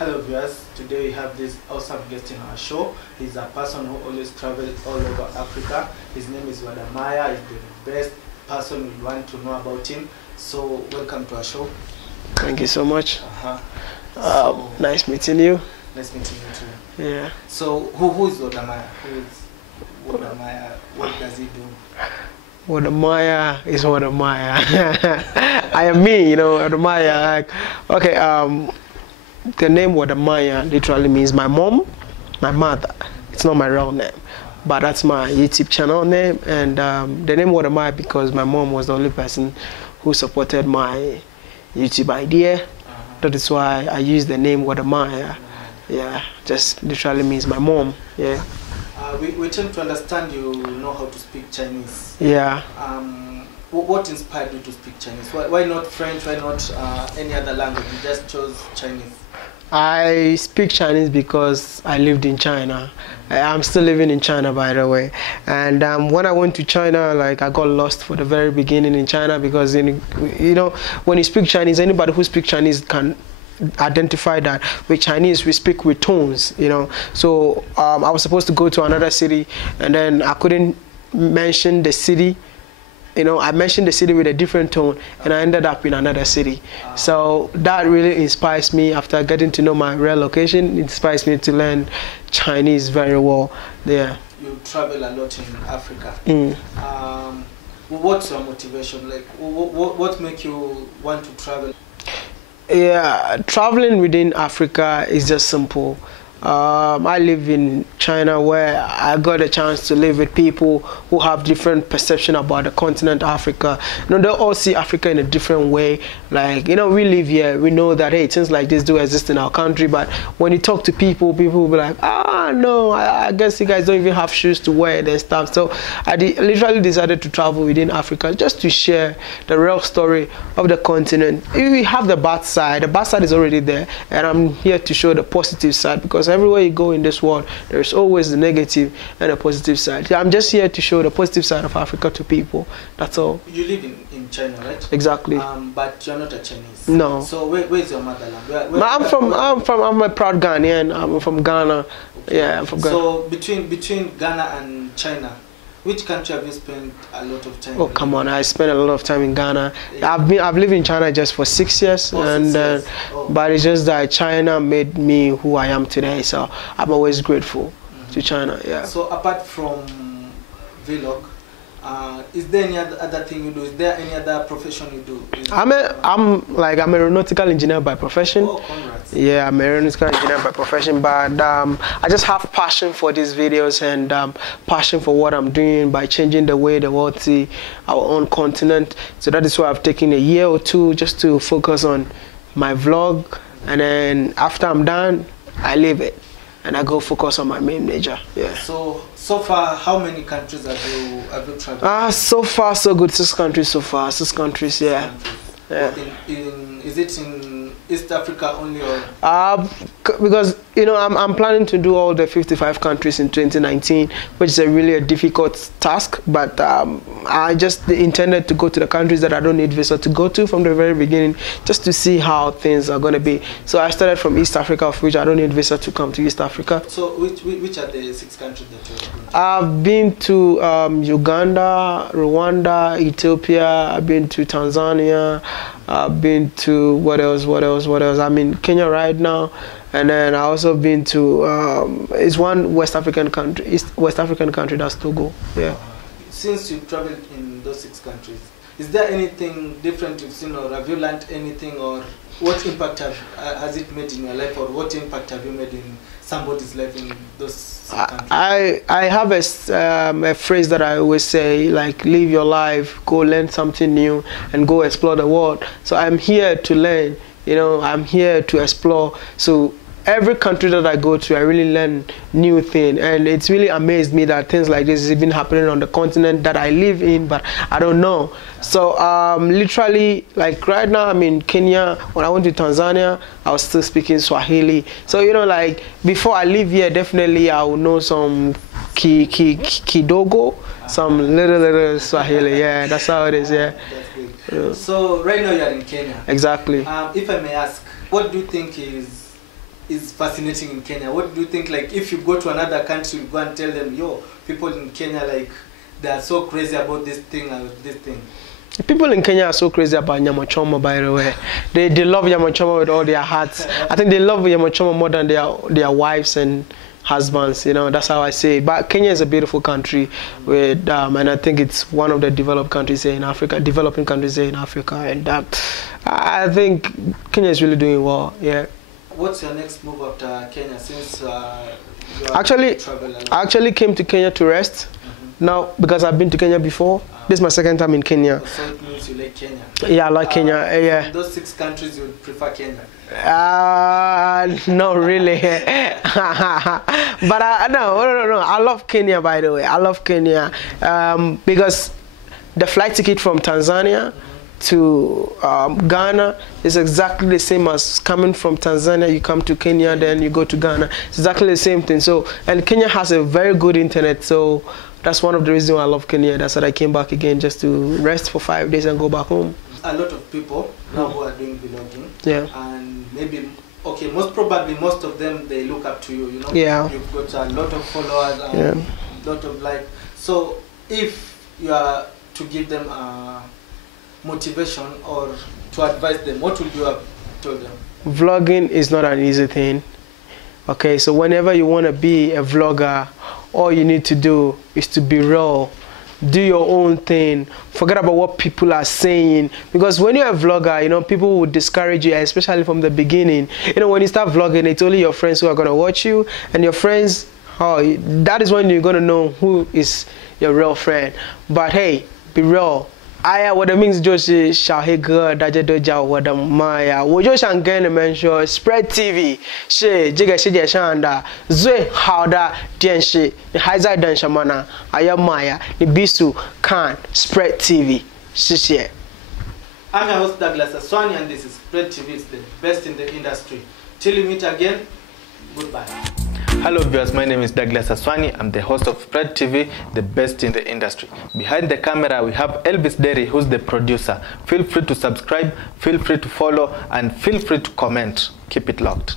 Hello viewers, today we have this awesome guest in our show. He's a person who always travels all over Africa. His name is Wode Maya. He's the best person we want to know about him. So welcome to our show. Thank you so much. Nice meeting you. Nice meeting you too. Yeah. So who is Wode Maya? Who is Wode Maya? What does he do? Wode Maya is Wode Maya. I am me, Wode Maya. Okay, the name Wode Maya literally means my mom, my mother. It's not my real name, but that's my YouTube channel name. And the name Wode Maya because my mom was the only person who supported my YouTube idea. That is why I use the name Wode Maya. Yeah, just literally means my mom. Yeah. We tend to understand you know how to speak Chinese. Yeah. What inspired you to speak Chinese? Why not French? Why not any other language? You just chose Chinese. I speak Chinese because I lived in China. I'm still living in China, by the way. And when I went to China, I got lost for the very beginning in China because, when you speak Chinese, anybody who speaks Chinese can identify that with Chinese we speak with tones, So I was supposed to go to another city, and then I couldn't mention the city. I mentioned the city with a different tone, and I ended up in another city. So that really inspires me. After getting to know my real location, it inspires me to learn Chinese very well. Yeah. You travel a lot in Africa. What's your motivation? What makes you want to travel? Yeah, traveling within Africa is just simple. I live in China, where I got a chance to live with people who have different perception about the continent Africa. They all see Africa in a different way. We live here, we know that, hey, things like this do exist in our country, but when you talk to people will be like, no, I guess you guys don't even have shoes to wear and stuff. So I literally decided to travel within Africa just to share the real story of the continent. We have the bad side is already there, and I'm here to show the positive side, because everywhere you go in this world, there's always the negative and a positive side. I'm just here to show the positive side of Africa to people. That's all. You live in China, right? Exactly. But you're not a Chinese. No. So where's your motherland? I'm a proud Ghanaian. I'm from Ghana. Yeah, I'm from Ghana. So between Ghana and China, which country have you spent a lot of time? Oh, come on! I spent a lot of time in Ghana. Yeah. I've lived in China just for 6 years, but it's just that China made me who I am today. So I'm always grateful to China. Yeah. So apart from vlog, is there any other thing you do? Is there any other profession you do? I'm a aeronautical engineer by profession. Oh, congrats. Yeah, I'm an aeronautical engineer by profession, but I just have passion for these videos and passion for what I'm doing by changing the way the world see our own continent. So that is why I've taken a year or two just to focus on my vlog, and then after I'm done, I leave it and I go focus on my main major. Yeah. So far, how many countries have you traveled? So far so good. 6 countries so far. 6 countries. Yeah. Yeah. Is it in East Africa only, or? Because I'm planning to do all the 55 countries in 2019, which is really a difficult task. But I just intended to go to the countries that I don't need visa to go to from the very beginning, just to see how things are going to be. So I started from East Africa, of which I don't need visa to come to East Africa. So which are the 6 countries that you've been to? I've been to Uganda, Rwanda, Ethiopia. I've been to Tanzania. I've been to what else? I'm in Kenya right now, and then I also been to it's one West African country, that's Togo. Yeah. Since you've traveled in those 6 countries, is there anything different you've seen, or have you learned anything, or what impact has it made in your life, or what impact have you made in somebody's life in those countries? I have a phrase that I always say, live your life, go learn something new, and go explore the world. So I'm here to learn, I'm here to explore. So every country that I go to, I really learn new things, and it's really amazed me that things like this is even happening on the continent that I live in, but I don't know. So literally, right now I'm in Kenya. When I went to Tanzania, I was still speaking Swahili. So before I leave here, definitely I will know some kidogo, some little Swahili. Yeah, that's how it is. Yeah. So right now you're in Kenya. Exactly. If I may ask, what do you think is is fascinating in Kenya? What do you think, like, if you go to another country, you go and tell them, yo, people in Kenya, like, they are so crazy about this thing or this thing? People in Kenya are so crazy about nyama choma, by the way. They love nyama choma with all their hearts. I think they love nyama choma more than their wives and husbands, you know. That's how I say it. But Kenya is a beautiful country with and I think it's one of the developing countries here in Africa, and I think Kenya is really doing well. Yeah. What's your next move after Kenya, since you actually came to Kenya to rest? Now, because I've been to Kenya before, this is my second time in Kenya. So it means you like Kenya? Yeah, I like Kenya. Yeah. In those 6 countries, you would prefer Kenya? No, really. But no. I love Kenya, by the way. I love Kenya because the flight ticket from Tanzania to Ghana is exactly the same as coming from Tanzania. You come to Kenya, then you go to Ghana. It's exactly the same thing. So, and Kenya has a very good internet. So that's one of the reasons why I love Kenya. That's why I came back again, just to rest for 5 days and go back home. A lot of people now who are doing vlogging, and maybe, okay, most probably most of them, they look up to you, you know. You've got a lot of followers and a lot of likes. So if you are to give them motivation or to advise them, what would you have told them? Vlogging is not an easy thing. Okay, so whenever you want to be a vlogger, all you need to do is to be raw. Do your own thing. Forget about what people are saying. Because when you're a vlogger, you know, people will discourage you, especially from the beginning. You know, when you start vlogging, it's only your friends who are going to watch you. And your friends, that is when you're going to know who is your real friend. But hey, be real. Aya wode means Joshi Shahiga Dajadoja Wode Maya. Wojo Shangene mention Spread TV. She Jiga Shija Shanda. Zwe Hauda Dienshi. Ni Haiza Danshamana. Aya Maya. Ni Bisu Khan. Spread TV. Shishe. I'm your host Douglas Aswani, and this is Spread TV. It's the best in the industry. Till we meet again, goodbye. Hello viewers, my name is Douglas Aswani. I'm the host of Spread TV, the best in the industry. Behind the camera we have Elvis Derry, who's the producer. Feel free to subscribe, feel free to follow, and feel free to comment. Keep it locked.